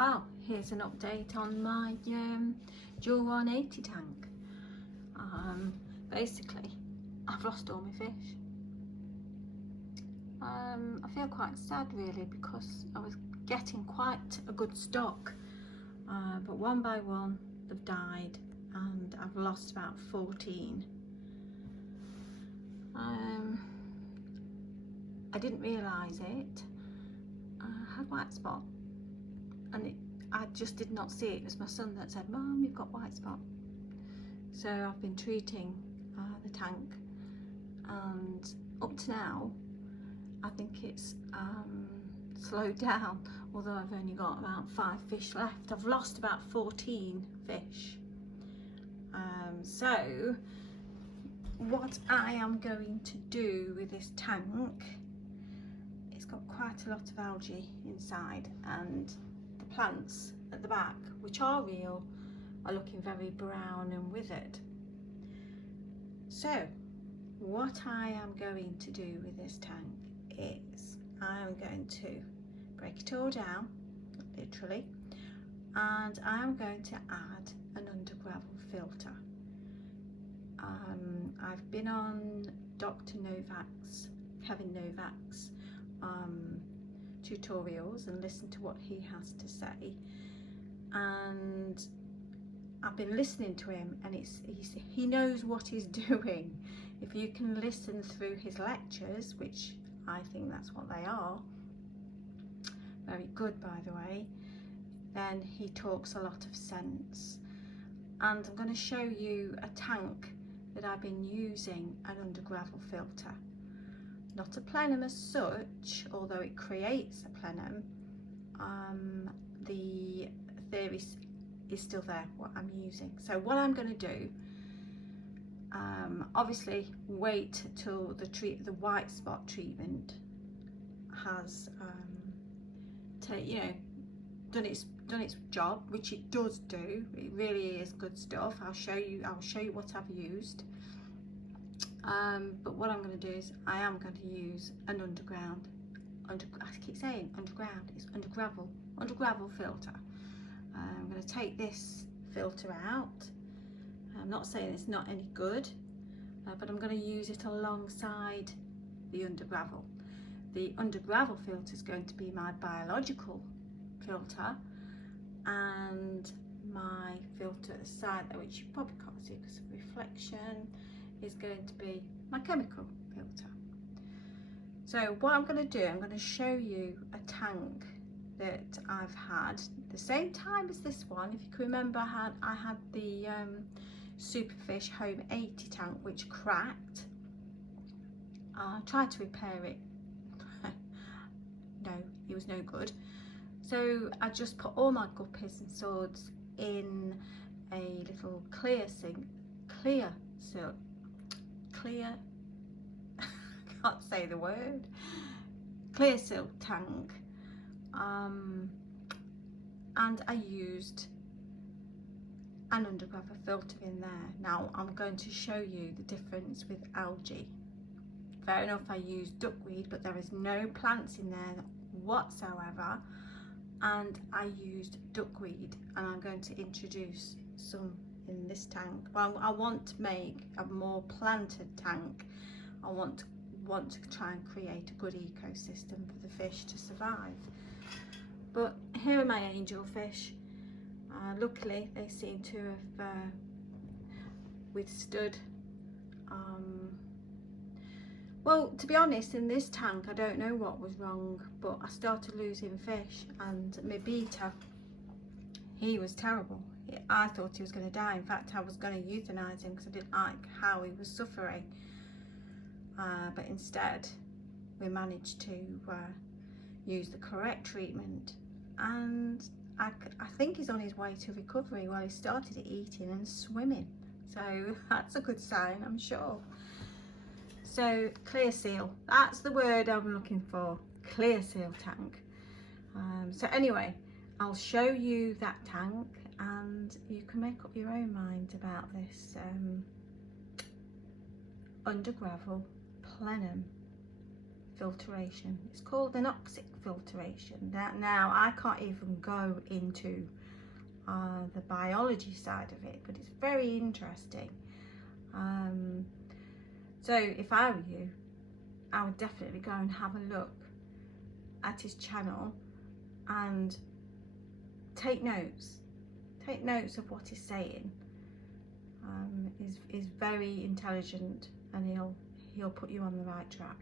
Well, here's an update on my Dual 180 tank. Basically, I've lost all my fish. I feel quite sad really, because I was getting quite a good stock, but one by one they've died and I've lost about 14. I didn't realise it. I had white spot, and I just did not see it. It was my son that said, "Mum, you've got white spot." So I've been treating the tank, and up to now I think it's slowed down, although I've only got about 5 fish left. I've lost about 14 fish. So what I am going to do with this tank, it's got quite a lot of algae inside, and the plants at the back, which are real, are looking very brown and withered. So what I am going to do with this tank is I am going to break it all down, literally, and I am going to add an under gravel filter. I've been on Dr. Novak's, Kevin Novak's tutorials and listened to what he has to say, and I've been listening to him, and he knows what he's doing. If you can listen through his lectures, which I think that's what they are, very good by the way, then he talks a lot of sense. And I'm going to show you a tank that I've been using an under gravel filter. Not a plenum as such, although it creates a plenum. The theory is still there, what I'm using. So what I'm going to do, obviously wait till the white spot treatment has done its job, which it does do. It really is good stuff. I'll show you what I've used. But what I'm going to do is I am going to use an I keep saying underground, it's under gravel filter. I'm going to take this filter out. I'm not saying it's not any good, but I'm going to use it alongside the under gravel. The under gravel filter is going to be my biological filter, and my filter at the side there, which you probably can't see because of reflection, is going to be my chemical filter. So what I'm going to do, I'm going to show you a tank that I've had the same time as this one. If you can remember, I had the Superfish Home 80 tank, which cracked. I tried to repair it. No, it was no good. So I just put all my guppies and swords in a little clear I can't say the word, clear silk tank, and I used an under gravel filter in there. Now I'm going to show you the difference with algae. Fair enough, I used duckweed, but there is no plants in there whatsoever, and I used duckweed, and I'm going to introduce some in this tank. Well, I want to make a more planted tank. I want to try and create a good ecosystem for the fish to survive. But here are my angelfish. Luckily they seem to have withstood. Well, to be honest, in this tank I don't know what was wrong, but I started losing fish, and my Betta, he was terrible. I thought he was going to die. In fact, I was going to euthanize him because I didn't like how he was suffering, but instead we managed to use the correct treatment, and I think he's on his way to recovery. Well, he started eating and swimming, so that's a good sign, I'm sure. So clear seal, that's the word I'm looking for, clear seal tank. So anyway, I'll show you that tank, and you can make up your own mind about this under gravel plenum filtration. It's called anoxic filtration. Now I can't even go into the biology side of it, but it's very interesting. So if I were you, I would definitely go and have a look at his channel and take notes of what he's saying. He's very intelligent, and he'll put you on the right track.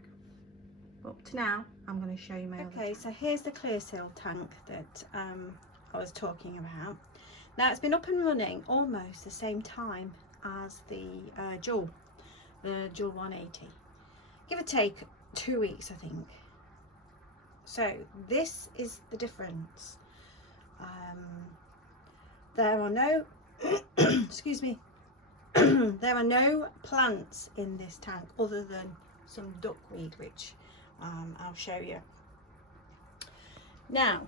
But up to now, I'm going to show you my other tank. So here's the clear seal tank that I was talking about. Now it's been up and running almost the same time as the Joule 180, give or take 2 weeks, I think. So this is the difference. There are no excuse me, there are no plants in this tank other than some duckweed, which I'll show you. Now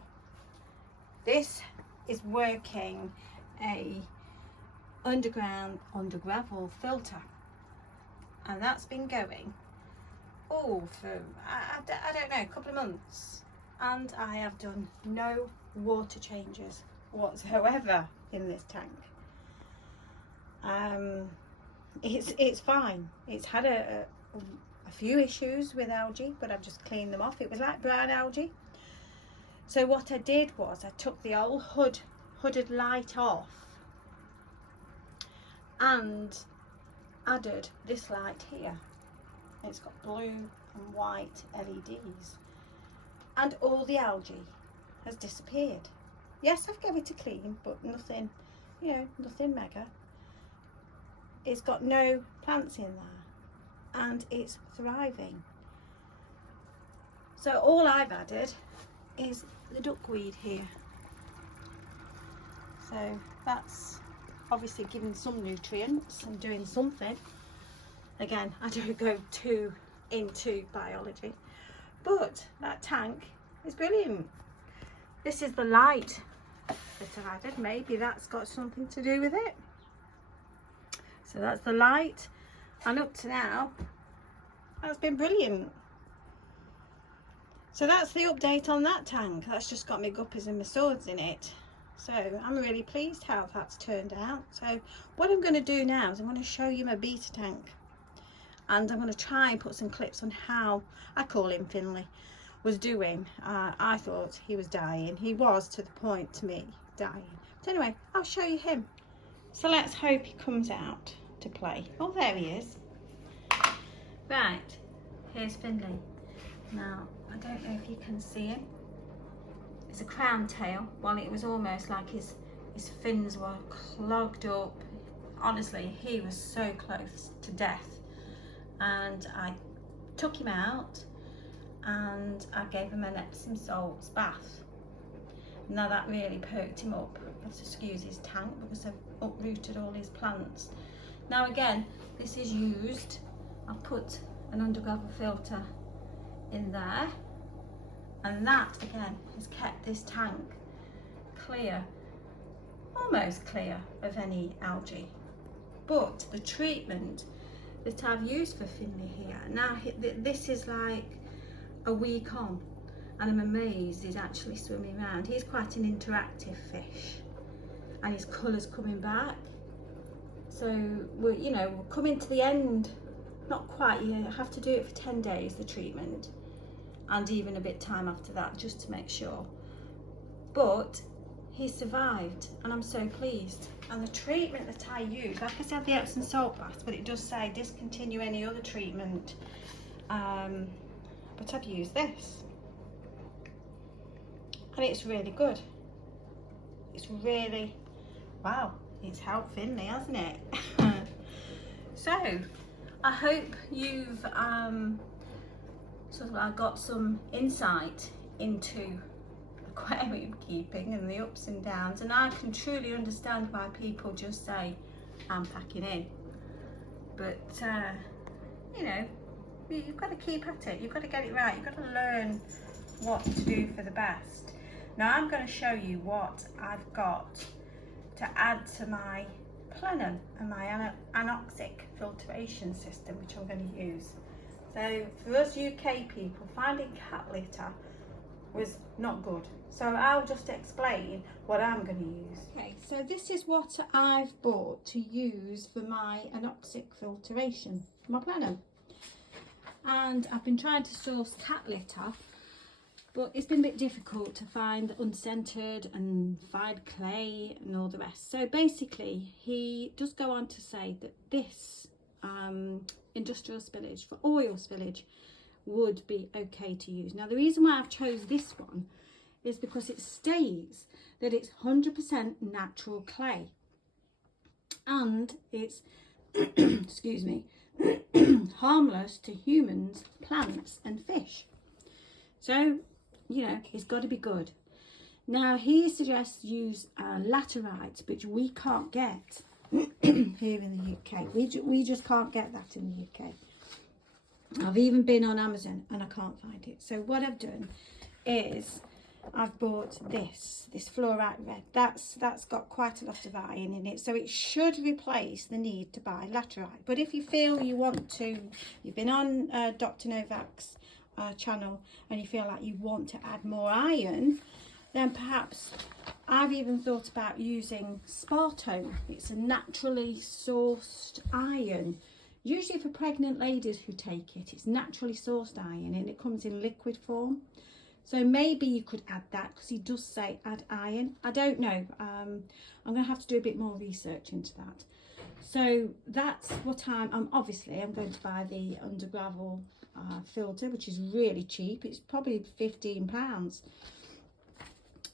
this is working a underground under gravel filter, and that's been going for I don't know, a couple of months, and I have done no water changes whatsoever in this tank. It's fine. It's had a few issues with algae, but I've just cleaned them off. It was like brown algae. So what I did was I took the old hooded light off and added this light here. It's got blue and white LEDs, and all the algae has disappeared. Yes, I've given it a clean, but nothing, you know, nothing mega. It's got no plants in there, and it's thriving. So all I've added is the duckweed here. So that's obviously giving some nutrients and doing something. Again, I don't go too into biology, but that tank is brilliant. This is the light that I added. Maybe that's got something to do with it. So that's the light, and up to now, that's been brilliant. So that's the update on that tank. That's just got my guppies and my swords in it. So I'm really pleased how that's turned out. So what I'm going to do now is I'm going to show you my Betta tank. And I'm going to try and put some clips on how, I call him Finley, was doing. I thought he was dying. He was, to the point to me, dying. But anyway, I'll show you him. So let's hope he comes out to play. Oh, there he is. Right, here's Finley. Now, I don't know if you can see him. It's a crown tail. Well, it was almost like his fins were clogged up. Honestly, he was so close to death. And I took him out and I gave him an Epsom salts bath. Now that really perked him up. I have to excuse his tank because I've uprooted all his plants. Now again, this is used. I've put an under gravel filter in there, and that again has kept this tank clear, almost clear of any algae. But the treatment that I've used for Finley here, now this is like a week on, and I'm amazed he's actually swimming around. He's quite an interactive fish, and his colour's coming back. So we're coming to the end, not quite. You have to do it for 10 days, the treatment, and even a bit time after that, just to make sure. But he survived, and I'm so pleased. And the treatment that I use, like I said, the Epsom salt bath, but it does say discontinue any other treatment. But I've used this, and it's really good. It's really, wow, it's helped Finley, hasn't it? So I hope you've got some insight into aquarium keeping and the ups and downs, and I can truly understand why people just say I'm packing in. But you've got to keep at it. You've got to get it right. You've got to learn what to do for the best. Now I'm going to show you what I've got to add to my plenum and my anoxic filtration system, which I'm going to use So for us UK people, finding cat litter was not good. So I'll just explain what I'm going to use. Okay, so this is what I've bought to use for my anoxic filtration for my plenum. And I've been trying to source cat litter, but it's been a bit difficult to find unscented and fine clay and all the rest. So basically he does go on to say that this industrial spillage for oil spillage would be okay to use. Now the reason why I've chose this one is because it states that it's 100% natural clay and it's excuse me harmless to humans, plants and fish. So you know, it's got to be good. Now he suggests use laterite, which we can't get here in the UK. We just can't get that in the UK. I've even been on Amazon and I can't find it. So what I've done is I've bought this fluorite red. That's got quite a lot of iron in it, so it should replace the need to buy laterite. But if you feel you want to, you've been on Dr. Novak's channel and you feel like you want to add more iron, then perhaps I've even thought about using Spartone. It's a naturally sourced iron. Usually for pregnant ladies who take it, it's naturally sourced iron and it comes in liquid form. So maybe you could add that, because he does say add iron. I don't know. I'm going to have to do a bit more research into that. So that's what I'm obviously I'm going to buy the under gravel filter, which is really cheap. It's probably £15.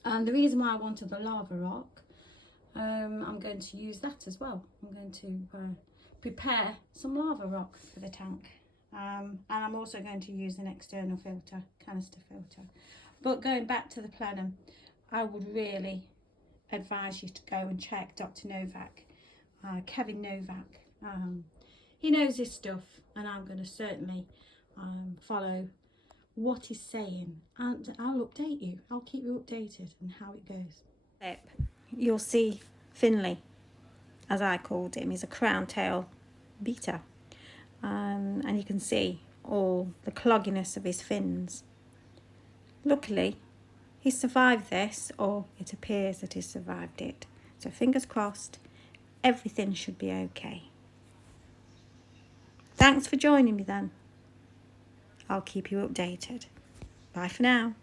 And the reason why I wanted the lava rock, I'm going to use that as well. I'm going to prepare some lava rock for the tank. And I'm also going to use an external filter, canister filter. But going back to the plenum, I would really advise you to go and check Dr. Novak, Kevin Novak. He knows his stuff, and I'm going to certainly follow what he's saying, and I'll update you. I'll keep you updated on how it goes. You'll see Finley, as I called him. He's a crown tail Betta. And you can see all the clogginess of his fins. Luckily, he survived this, or it appears that he survived it. So fingers crossed, everything should be okay. Thanks for joining me then. I'll keep you updated. Bye for now.